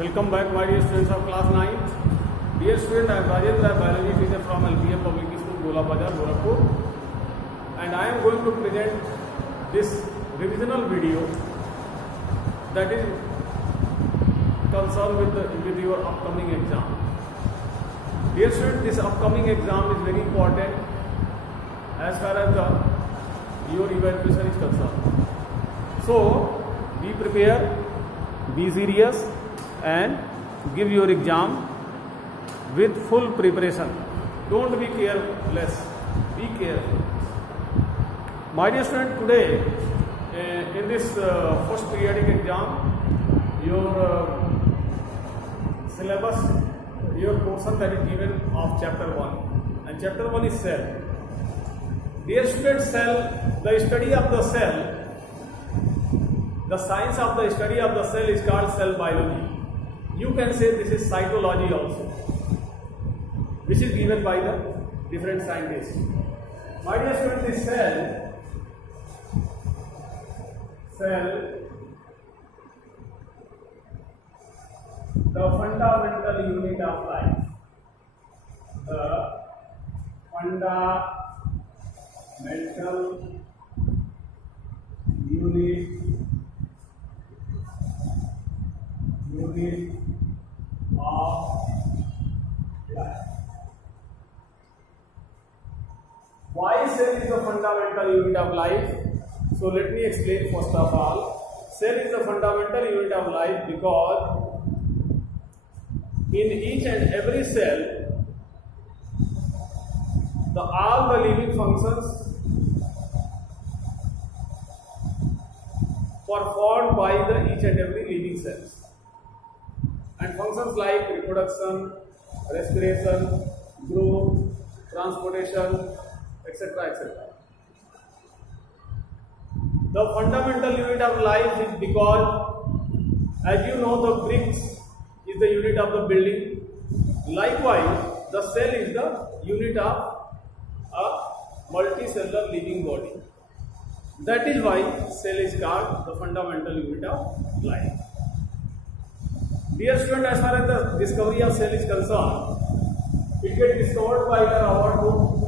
Welcome back, my dear students of class 9th. Dear student, I am Rajendra, biology teacher from LPM Public School, Gola Bazar, Gorakhpur, and I am going to present this revisional video that is concerned with your upcoming exam. Dear student, this upcoming exam is very important as far as your evaluation is concerned. So, be prepared, be serious, and give your exam with full preparation. Don't be careless, be careful. My dear student, today in this first periodic exam, your syllabus, your portion that is given of chapter 1, and chapter 1 is cell. Dear student, cell, the study of the cell, the science of the study of the cell is called cell biology. You can say this is cytology also, which is given by the different scientists. My dear student, this cell, the fundamental unit of life, the fundamental unit of life. Why cell is the fundamental unit of life? So let me explain first of all. Cell is the fundamental unit of life because in each and every cell, all the living functions performed by each and every living cells. And functions like reproduction, respiration, growth, transportation, etc., etc. The fundamental unit of life is because, as you know, the bricks is the unit of the building. Likewise, the cell is the unit of a multicellular living body. That is why cell is called the fundamental unit of life. Dear student, as far as the discovery of cell is concerned, it gets discovered by the Robert Hooke.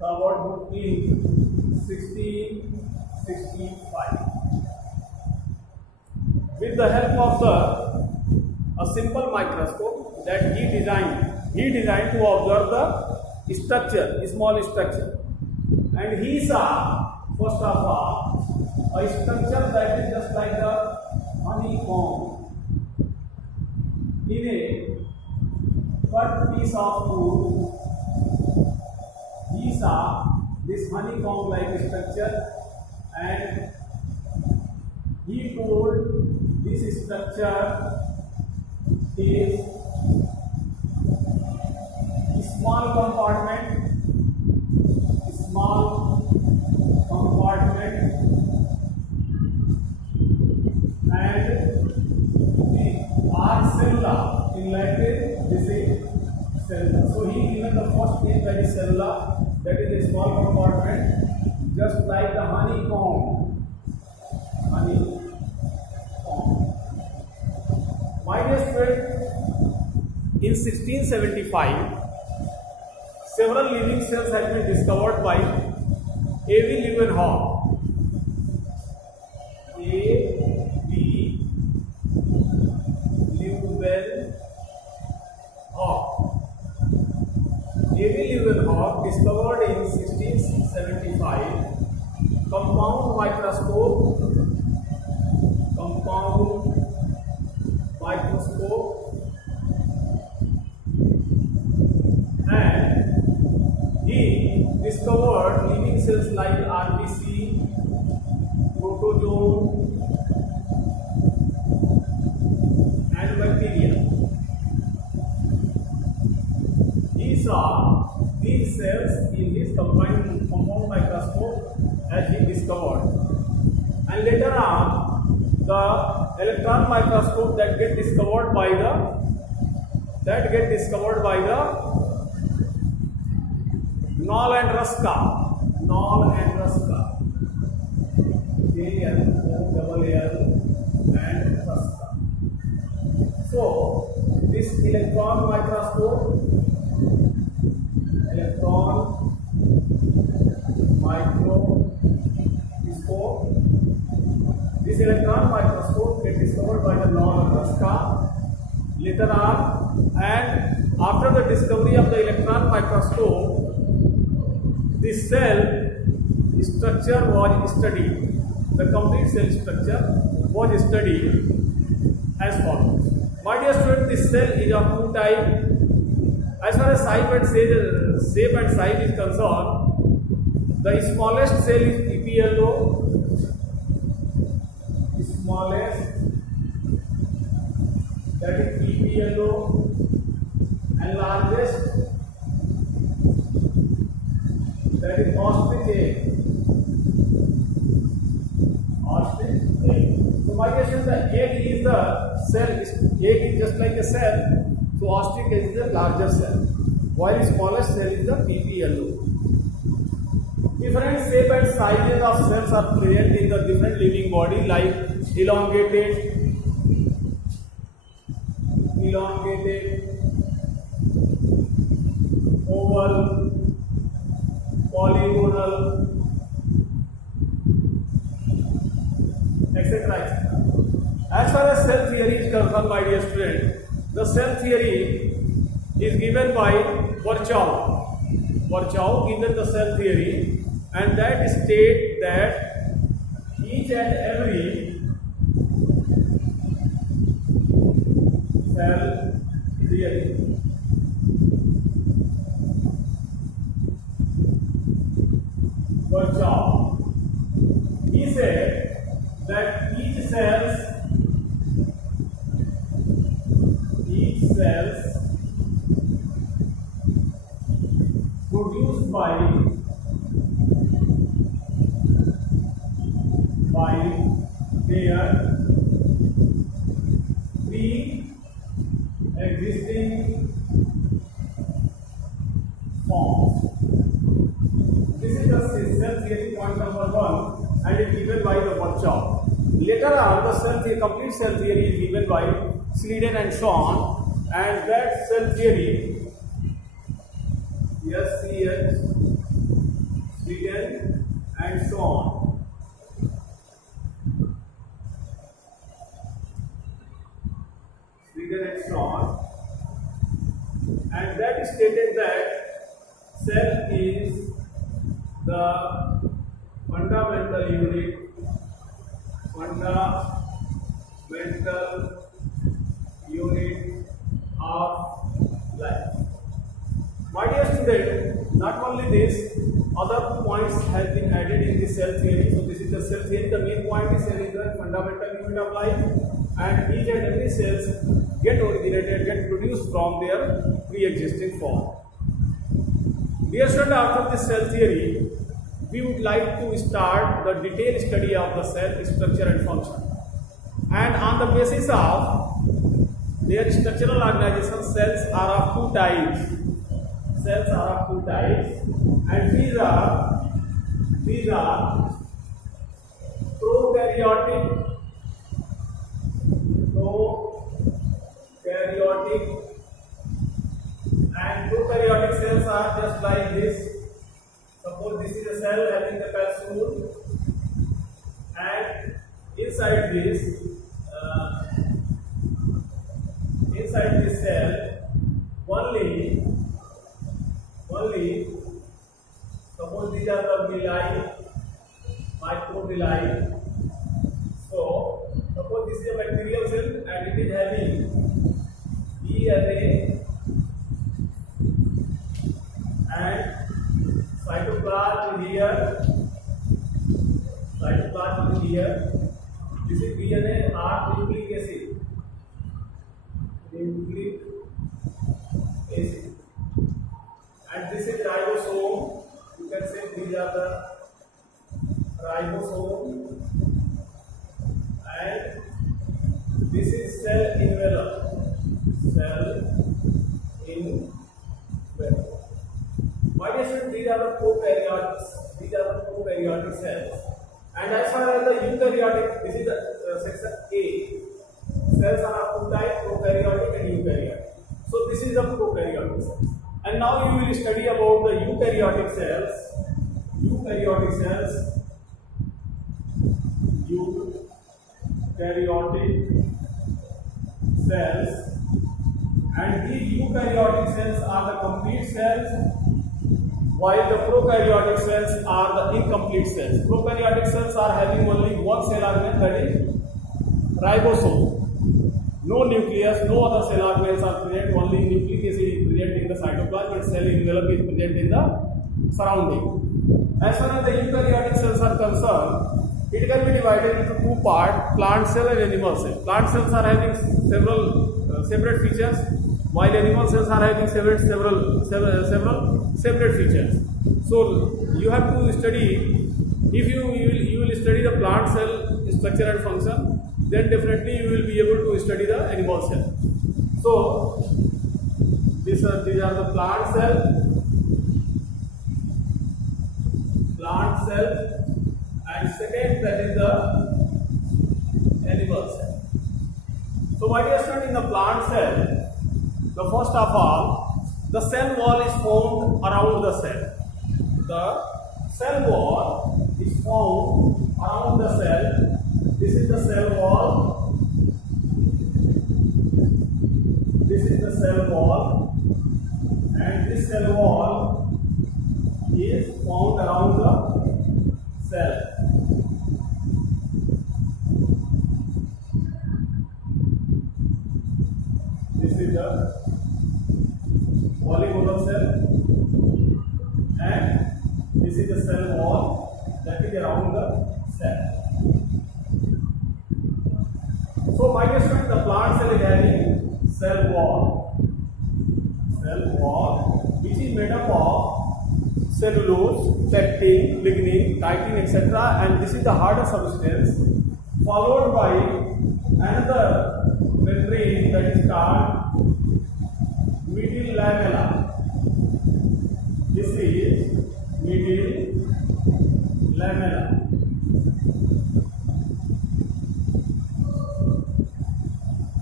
Robert Hooke in 1665. With the help of a simple microscope that he designed to observe the structure, small structure. And he saw, first of all, a structure that is just like a honeycomb. In a cut piece of food, he saw this honeycomb-like structure, and he told this structure is a small compartment, and the cellula, in Latin this is cellula. So he given the first name, that is cellula, that is a small compartment, just like the honeycomb. My dear student, in 1675, several living cells have been discovered by A.V. Leeuwenhoek. A.V. Leeuwenhoek discovered in 1675 compound microscope, and he discovered living cells like RBC, protozoa, and bacteria. He saw these cells in his compound microscope as he discovered, and later on the electron microscope that get discovered by the Knoll and Ruska. Knoll and Ruska. KNOLL and Ruska. So this electron microscope, this electron microscope get discovered by the Knoll and Ruska later on, and after the discovery of the electron microscope, the cell structure was studied. The complete cell structure was studied as follows. My dear student, this cell is of two types. As far as shape and size is concerned, the smallest cell is PPLO. Smallest, that is PPLO, and largest, that is ostrich egg. So my question, the egg is the cell. Egg is just like a cell. So ostrich egg is the larger cell, while smallest cell is the PPLO. Different shape and sizes of cells are present in the different living body, like elongated, oval, polygonal, etc. As far as cell theory is concerned, my dear student, the cell theory is given by Virchow. Virchow given the cell theory, and that states that each and every cell theory Virchow, he said that each cells produced by their pre-existing forms. This is the cell theory point number 1, and it is given by the Virchow. Later on, the complete cell theory is given by Sleeden and Schwann, and that cell theory, Sleeden and Schwann, and that stated that cell is the fundamental unit of life. My dear student, not only this, other points have been added in the cell theory. So this is the cell theory. The main point is cell is the fundamental unit of life, and each and every cells get produced from their pre-existing form. Dear student, after this cell theory, we would like to start the detailed study of the cell structure and function. And on the basis of their structural organization, cells are of two types. And these are prokaryotic and prokaryotic cells are just like this. Suppose this is a cell having the capsule, and inside this cell only suppose these are the villi, microvilli. So suppose this is a bacterial cell and it is having DNA and cytoplasm here. This is DNA or nucleic acid. And this is ribosome. You can say these are the ribosome, and this is cell envelope. My dear students, these are the prokaryotes. prokaryotic cells. And as far as the eukaryotic, this is the section A. Cells are of two types, prokaryotic and eukaryotic. So this is the prokaryotic cells. And now you will study about the eukaryotic cells. Eukaryotic cells. Eukaryotic cells. And these eukaryotic cells are the complete cells, while the prokaryotic cells are the incomplete cells. Prokaryotic cells are having only one cell organ, that is ribosome. No nucleus, no other cell organs are present, only nucleic acid is present in the cytoplasm and cell envelope is present in the surrounding. As far as the eukaryotic cells are concerned, it can be divided into two parts, plant cell and animal cell. Plant cells are having several separate features, while animal cells are having several separate features. So you have to study, if you will study the plant cell structure and function, then definitely you will be able to study the animal cell. So these are the plant cell, and second, that is the animal cell. So my dear student, in the plant cell, the first of all, the cell wall is formed around the cell. The cell wall is formed around the cell. This is the cell wall. This is the cell wall, and this cell wall is formed around the cell. This is the polygonal cell, and this is the cell wall that is around the cell. So my dear student, the plant cell is having cell wall, which is made up of cellulose, pectin, lignin, chitin, etc. And this is the harder substance, followed by another membrane that is called middle lamella. This is middle lamella.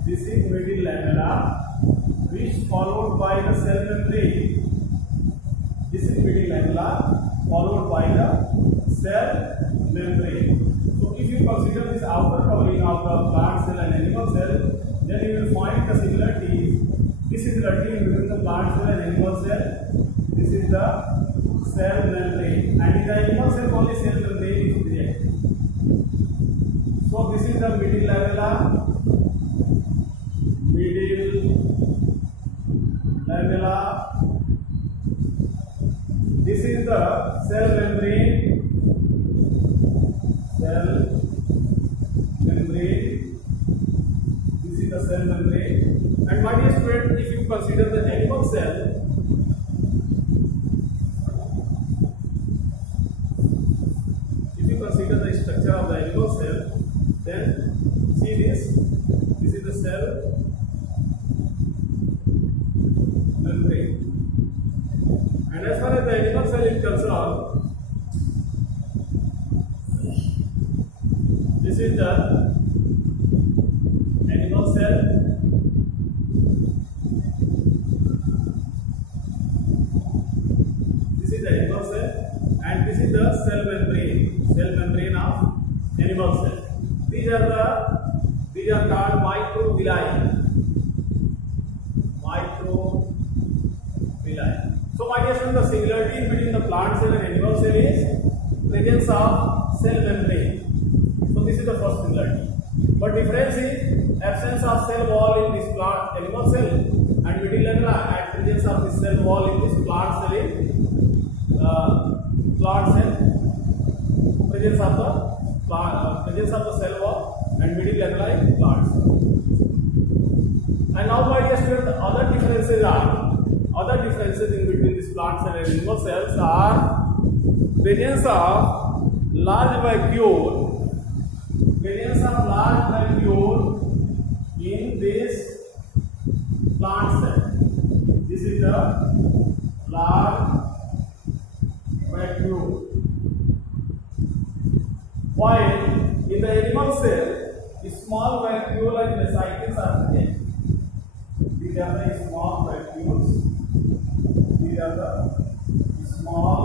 This is middle lamella, which followed by the cell membrane. This is middle lamella followed by the cell membrane. So if you consider this outer covering of the plant cell and animal cell, then you will find the similarities. This is the between the plant cell and animal cell. This is the cell membrane, and in the animal cell only cell membrane is present. So this is the middle lamella. This is the cell membrane. This is the cell membrane. And my dear student, if you consider the animal cell, the structure of the animal cell, then see this. This is the cell membrane. And as far as the animal cell is concerned, this is the animal cell. This is the animal cell, and this is the cell membrane of animal cell. These are called microvilli. So my dear students, the similarity between the plant cell and animal cell is presence of cell membrane. So this is the first similarity. But difference is absence of cell wall in this plant animal cell, and middle lamella and presence of this cell wall in this plant cell presence of the cell wall and middle lamella in plant cell. And now my dear students, the other differences in between this plant cell and animal cells are presence of large vacuole in this plant cell. This is the large vacuole. while in the animal cell, the small vacuole and vesicles are present. These are the small vacuoles. These are the small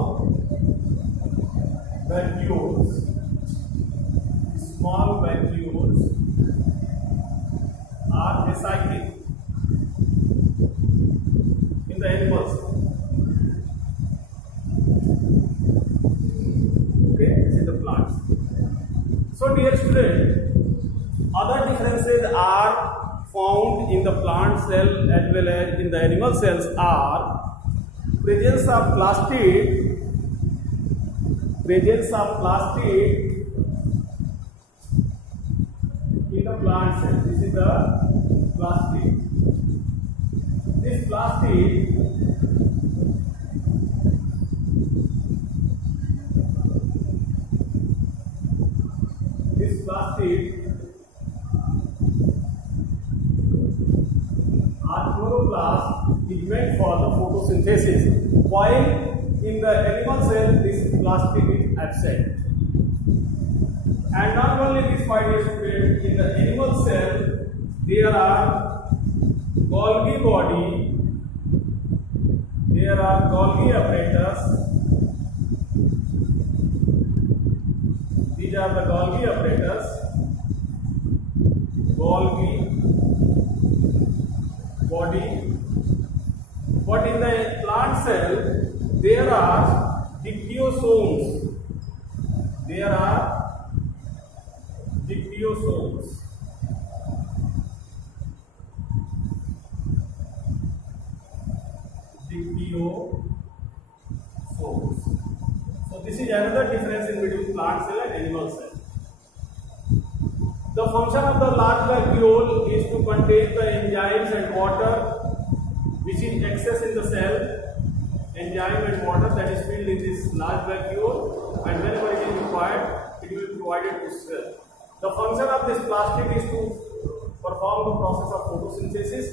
vacuoles. Small vacuoles are vesicles in the animals. Okay, this is the plants. So dear student, other differences are found in the plant cell as well as in the animal cells are presence of plastid in the plant cell. This is the plastid. This plastid are chloroplast is meant for the photosynthesis, while in the animal cell this plastic is absent. And not only this, my dear student, in the animal cell there are Golgi body, there are Golgi apparatus. These are the Golgi apparatus, Golgi body. But in the plant cell there are dictyosomes. There are dictyosomes. Dictyosomes. So this is another difference in between plant cell and animal cell. The function of the large vacuole is to contain the enzymes and water which is excess in the cell. Enzyme and water that is filled in this large vacuole, and whenever it is required, it will be provided to cell. The function of this plastic is to perform the process of photosynthesis,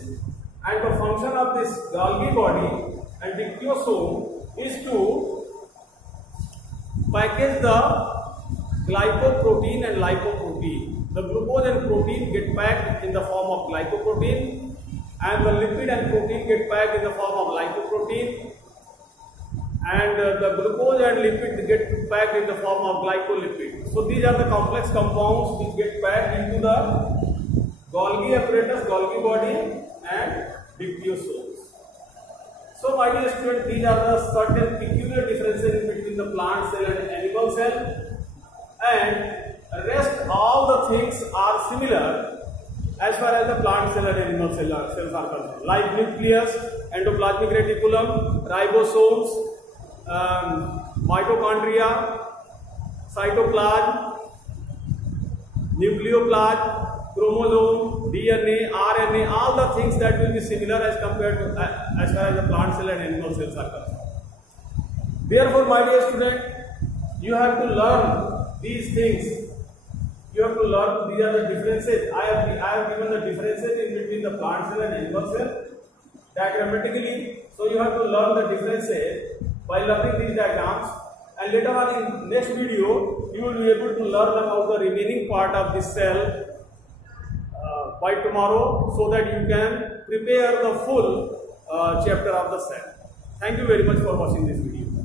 and the function of this Golgi body and dictyosome is to package the glycoprotein and lipoprotein. The glucose and protein get packed in the form of glycoprotein, and the lipid and protein get packed in the form of lipoprotein, and the glucose and lipid get packed in the form of glycolipid. So these are the complex compounds which get packed into the Golgi apparatus, Golgi body and dictyosomes. So my dear students, these are the certain peculiar differences between the plant cell and animal cell, and rest all the things are similar as far as the plant cell and animal cells are concerned, like nucleus, endoplasmic reticulum, ribosomes, mitochondria, cytoplasm, nucleoplasm, chromosome, DNA, RNA, all the things that will be similar as compared to as far as the plant cell and animal cells are concerned. Therefore, my dear student, you have to learn these things. You have to learn these are the differences. I have given the differences in between the plant cell and animal cell diagrammatically. So you have to learn the differences by learning these diagrams, and later on in next video you will be able to learn about the remaining part of this cell by tomorrow, so that you can prepare the full chapter of the cell. Thank you very much for watching this video.